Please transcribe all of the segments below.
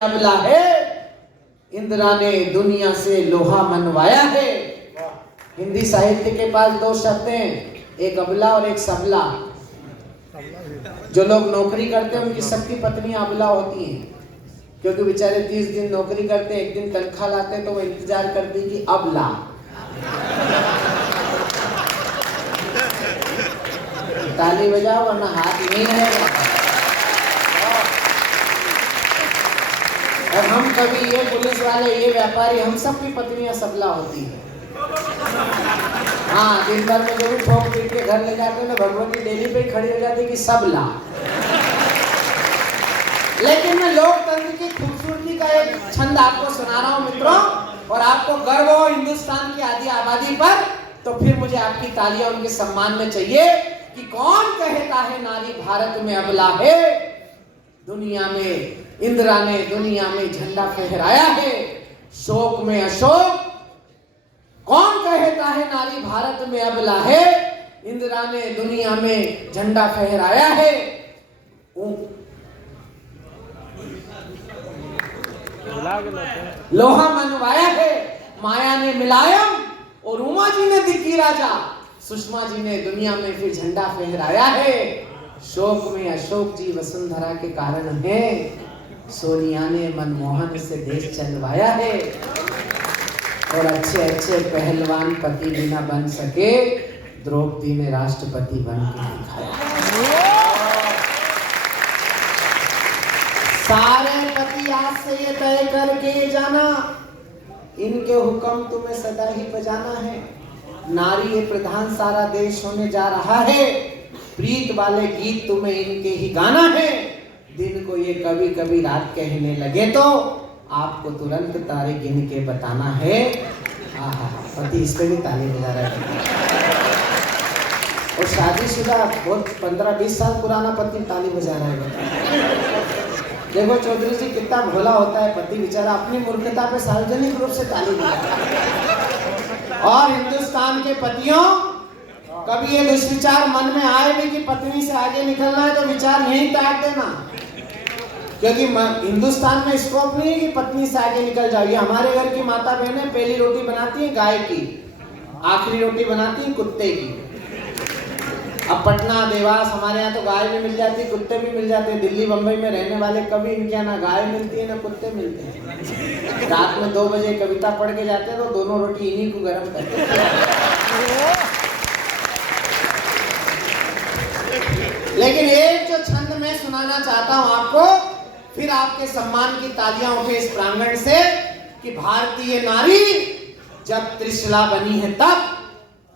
अबला है, इंदिरा ने दुनिया से लोहा मनवाया है। हिंदी साहित्य के पास दो शब्द हैं, एक अबला और एक सबला। जो लोग नौकरी करते हैं उनकी सबकी पत्नियां अबला होती हैं, क्योंकि बेचारे 30 दिन नौकरी करते हैं, एक दिन तनख्वाह लाते हैं तो वो इंतजार करती कि अब ला। ताली बजाओ वरना हाथ नहीं रहेगा। और हम कभी ये पुलिस वाले, ये व्यापारी, हम सब की पत्नियां सबला होती है। हाँ, दिन भर में जो भी ठोक पीट के घर ले जाते हैं ना, भगवती डेली पे खड़ी हो जाती है कि सबला। लेकिन मैं लोकतंत्र की खूबसूरती का एक छंद आपको सुना रहा हूँ मित्रों, और आपको गर्व हो हिंदुस्तान की आधी आबादी पर, तो फिर मुझे आपकी तालियां उनके सम्मान में चाहिए कि कौन कहता है नारी भारत में अबला है। दुनिया में इंदिरा ने दुनिया में झंडा फहराया है, शोक में अशोक। कौन कहता है नारी भारत में अबला है, इंदिरा ने दुनिया में झंडा फहराया है। लोहा मनवाया है, माया ने मिलायम, और उमा जी ने दिखी राजा, सुषमा जी ने दुनिया में फिर झंडा फहराया है। शोक में अशोक जी वसुंधरा के कारण है, सोनिया ने मनमोहन से देश चलवाया है, और अच्छे अच्छे पहलवान पति बिना बन सके, द्रौपदी ने राष्ट्रपति बन के दिखाया। सारे पति आज से ये तय करके जाना, इनके हुक्म तुम्हें सदा ही बजाना है। नारी ये प्रधान सारा देश होने जा रहा है, प्रीत वाले गीत तुम्हें इनके ही गाना है। दिन को ये कभी कभी रात कहने लगे तो आपको तुरंत तारे गिन के बताना है। पति इस पे भी ताली बजा रहा है, और शादीशुदा बहुत 15-20 साल पुराना पति ताली बजा रहा है। देखो चौधरी जी कितना भोला होता है पति, बेचारा अपनी मूर्खता पे सार्वजनिक रूप से ताली बजा। और हिंदुस्तान के पतियों, कभी ये दुष्विचार मन में आए भी कि पत्नी से आगे निकलना है तो विचार यहीं त्याग देना, क्योंकि हिंदुस्तान में स्कोप नहीं है कि पत्नी से आगे निकल जाओ। ये हमारे घर की माता बहनें पहली रोटी बनाती हैं गाय की, आखिरी रोटी बनाती हैं कुत्ते की। अब पटना देवास हमारे यहाँ तो गाय भी मिल जाती है, कुत्ते भी मिल जाते हैं। दिल्ली बम्बई में रहने वाले कभी इनके यहाँ ना गाय मिलती है ना कुत्ते मिलते हैं। रात में 2 बजे कविता पढ़ के जाते हैं तो दोनों रोटी इन्हीं को गर्म करते हैं। लेकिन एक जो छंद मैं सुनाना चाहता हूं आपको, फिर आपके सम्मान की तालियां उठे इस प्रांगण से, कि भारतीय नारी जब त्रिशला बनी है तब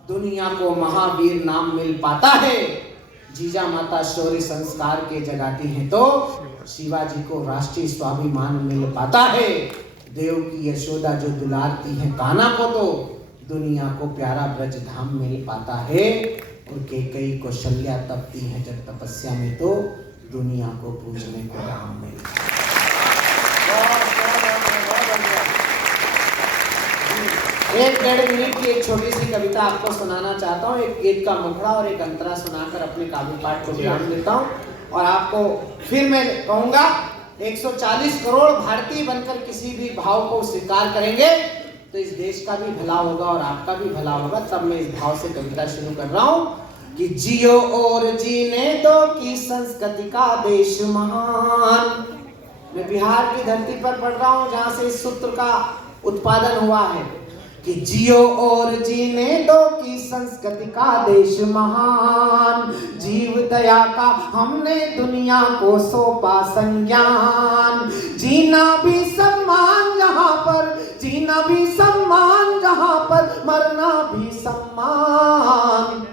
दुनिया को महावीर नाम मिल पाता है। जीजा माता शौर्य संस्कार के जगाती हैं तो शिवाजी को राष्ट्रीय स्वाभिमान मिल पाता है। देव की यशोदा जो दुलारती है कान्हा को तो दुनिया को प्यारा ब्रज धाम मिल पाता है। और केकई कौशल्या तपती है जब तपस्या में तो दुनिया को पूजने को राम मिलता है। एक 1.5 मिनट की एक छोटी सी कविता आपको सुनाना चाहता हूँ, एक गीत का मुखड़ा और एक अंतरा सुनाकर अपने काव्य पाठ को विराम देता हूँ। और आपको फिर मैं कहूँगा, 140 करोड़ भारतीय बनकर किसी भी भाव को स्वीकार करेंगे तो इस देश का भी भला होगा और आपका भी भला होगा। तब मैं इस भाव से कविता शुरू कर रहा हूँ कि जियो और जीने दो की संस्कृति का देश महान। मैं बिहार की धरती पर पढ़ रहा हूँ जहाँ से इस सूत्र का उत्पादन हुआ है कि जियो और जीने दो की संस्कृति का देश महान। जीव दया का हमने दुनिया को सौंपा संज्ञान। जीना भी सम्मान जहाँ पर, जीना भी सम्मान जहाँ पर, मरना भी सम्मान।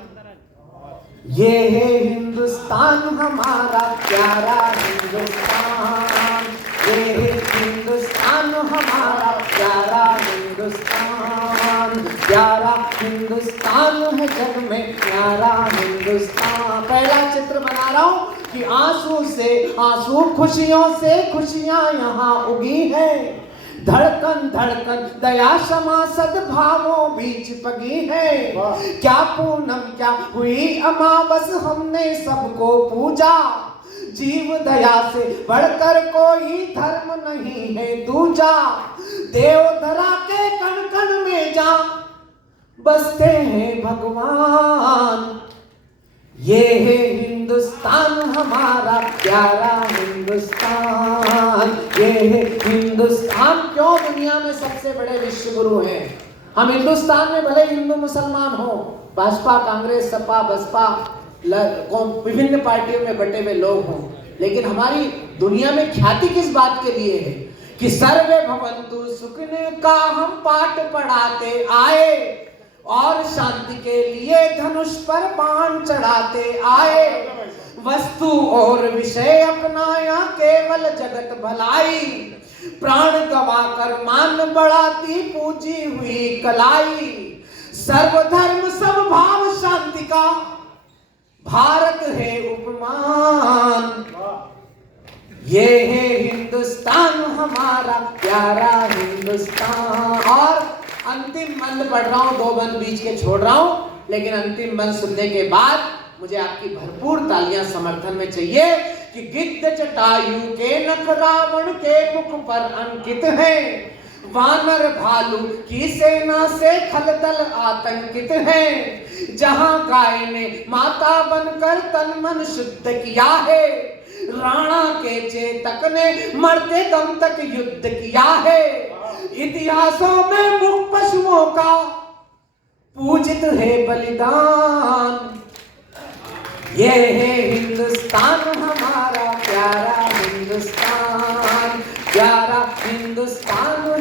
ये है हिंदुस्तान हमारा प्यारा हिंदुस्तान, ये है हिंदुस्तान हमारा प्यारा हिंदुस्तान। प्यारा हिंदुस्तान है जग में प्यारा हिंदुस्तान। पहला चित्र बना रहा हूँ कि आंसू से आंसू, खुशियों से खुशियाँ यहाँ उगी है। धड़कन धड़कन दया क्षमा सद्भावों बीच पगी है। क्या पूनम क्या हुई अमावस, हमने सबको पूजा। जीव दया से बढ़कर कोई धर्म नहीं है दूजा। देवधरा के कण कण में जा बसते हैं भगवान। ये है हिंदुस्तान हमारा प्यारा हिंदुस्तान, ये है हिंदुस्तान। क्यों दुनिया में सबसे बड़े विश्व गुरु हैं हम। हिंदुस्तान में भले हिंदू मुसलमान हो, भाजपा कांग्रेस सपा बसपा विभिन्न पार्टियों में बटे हुए लोग हों, लेकिन हमारी दुनिया में ख्याति किस बात के लिए है कि सर्वे भवन्तु सुखिनः का हम पाठ पढ़ाते आए और शांति के लिए धनुष पर बाण चढ़ाते आए। वस्तु और विषय अपनाया केवल जगत भलाई, प्राण गवाकर मान बढ़ाती पूजी हुई कलाई। सर्वधर्म समभाव शांति का भारत है उपमान। ये है हिंदुस्तान हमारा प्यारा हिंदुस्तान। और अंतिम बंद पढ़ रहा हूं, 2 बंद बीच के छोड़ रहा हूं, लेकिन अंतिम बंद सुनने के बाद मुझे आपकी भरपूर तालियां समर्थन में चाहिए कि गिद्ध जटायु के नख रावण के मुख पर अंकित हैं। वानर भालू की सेना से खलदल आतंकित है। जहां गाय ने माता बनकर तन मन शुद्ध किया है, राणा के चेतक ने मरते दम तक युद्ध किया है। इतिहासों में मुख पशुओं का पूजित है बलिदान। ये है हिंदुस्तान हमारा प्यारा हिंदुस्तान, प्यारा हिंदुस्तान